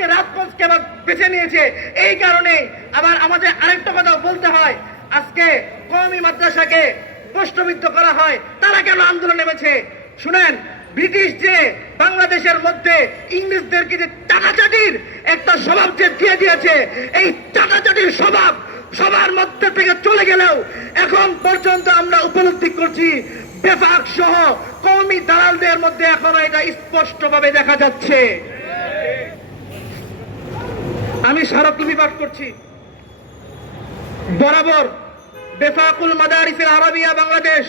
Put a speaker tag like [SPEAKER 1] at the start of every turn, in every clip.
[SPEAKER 1] আজকে রাজপথকে আবার বেছে নিয়েছে। এই কারণে আবার আমাদের আরেকটা কথা বলতে হয়, আজকে কওমি মাদ্রাসাকে প্রশ্নবিদ্ধ করা হয়, তারা কেন আন্দোলন নেমেছে? শুনেন, ব্রিটিশ যে বাংলাদেশের মধ্যে ইংরেজদেরকে যে চাটাচাটির একটা স্বভাব যে দিয়ে দিয়েছে, এই চাটাচাটির স্বভাব সবার মধ্যে থেকে চলে গেলেও এখন পর্যন্ত আমরা উপলব্ধি করছি, বেফাক সহ কওমি দালালদের মধ্যে এখনও এটা স্পষ্টভাবে দেখা যাচ্ছে। আমি স্মারকলিপি পাঠ করছি। বরাবর বেফাকুল মাদারিসের আরবিয়া, বাংলাদেশ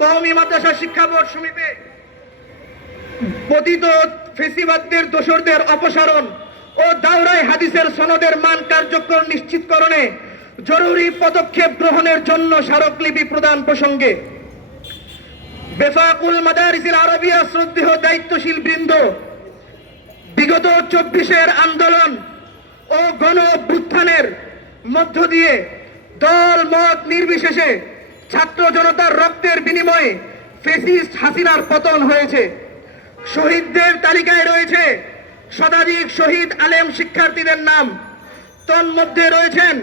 [SPEAKER 1] কওমি মাদ্রাসা শিক্ষা বোর্ড সমিতি পতিত ফেসিবাদদের দোসরদের অপসারণ ও দাওরাই হাদিসের সনদের মান কার্যক্রম নিশ্চিতকরণে জরুরি পদক্ষেপ গ্রহণের জন্য স্মারকলিপি প্রদান প্রসঙ্গে বেফাকুল মাদারিসিল আরবিয়া শ্রদ্ধেয় দায়িত্বশীল বৃন্দ বিগত চব্বিশের আন্দোলন ও গণ অভ্যুত্থানের মধ্য দিয়ে দল মত নির্বিশেষে ছাত্র জনতার রক্তের বিনিময়ে ফেসিস্ট হাসিনার পতন হয়েছে। শহীদদের তালিকায় রয়েছে শতাধিক শহীদ আলেম শিক্ষার্থীদের নাম। তন্মধ্যে রয়েছেন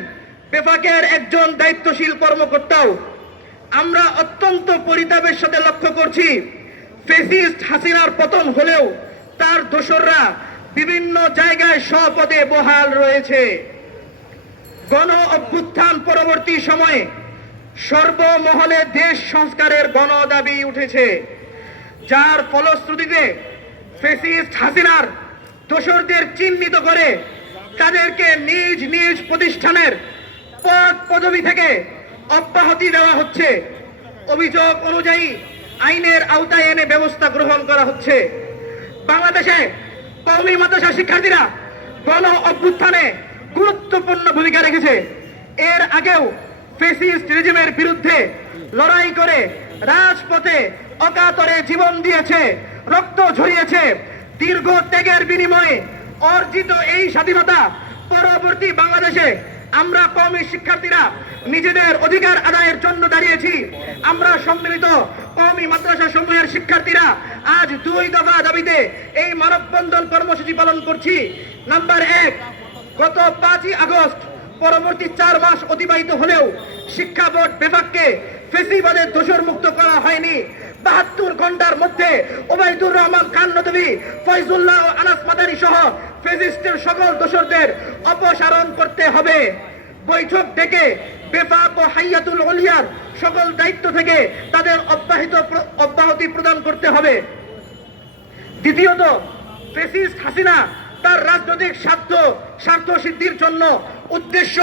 [SPEAKER 1] বেফাকের একজন দায়িত্বশীল কর্মকর্তাও। আমরা অত্যন্ত পরিতাপের সাথে লক্ষ্য করছি, ফেসিস্ট হাসিনার পতন হলেও তার দোসররা বিভিন্ন জায়গায় স্বপদে বহাল রয়েছে। গণ অভ্যুত্থান পরবর্তী সময়ে সর্বমহলে দেশ সংস্কারের গণ দাবি উঠেছে, যার ফলশ্রুতিতে ফেসিস্ট হাসিনার দোসরদের চিহ্নিত করে তাদেরকে নিজ নিজ প্রতিষ্ঠানের পদ পদবি থেকে অব্যাহতি দেওয়া হচ্ছে। অভিযোগ অনুযায়ী আইনের আওতায় এনে ব্যবস্থা গ্রহণ করা হচ্ছে। বাংলাদেশে কওমি মাদ্রাসা শিক্ষার্থীরা গণ অভ্যুত্থানে গুরুত্বপূর্ণ ভূমিকা রেখেছে। এর আগেও ফেসিস্ট রেজিমের বিরুদ্ধে লড়াই করে রাজপথে অকাতরে জীবন দিয়েছে, রক্ত ঝরিয়েছে। দীর্ঘ ত্যাগের বিনিময়ে অর্জিত এই স্বাধীনতা পরবর্তী বাংলাদেশে আমরা কওমি শিক্ষার্থীরা নিজেদের অধিকার আদায়ের জন্য দাঁড়িয়েছি। আমরা সম্মিলিত কওমি মাদ্রাসা সমূহের শিক্ষার্থীরা আজ দুই দফা দাবিতে এই মানববন্ধন কর্মসূচি পালন করছি। নাম্বার এক, গত পাঁচই আগস্ট, পরবর্তী চার মাস অতিবাহিত হলেও শিক্ষা বোর্ড বিভাগকে ফেসিবাদের দোষর মুক্ত করা হয়নি। বাহাত্তর ঘণ্টার মধ্যে ওবায়দুর রহমান খান নদী, ফয়জুল্লাহ আনাস মাদারি সহ ফেসিস্টের সকল দোষরদের অপসারণ করতে হবে। বৈঠক ডেকে বেফাক ও হাইয়াতুল অলিয়ার সকল দায়িত্ব থেকে তাদের অব্যাহিত অব্যাহতি প্রদান করতে হবে। দ্বিতীয়ত প্রেসিস হাসিনা তার রাজনৈতিক স্বার্থ স্বার্থ সিদ্ধির জন্য উদ্দেশ্য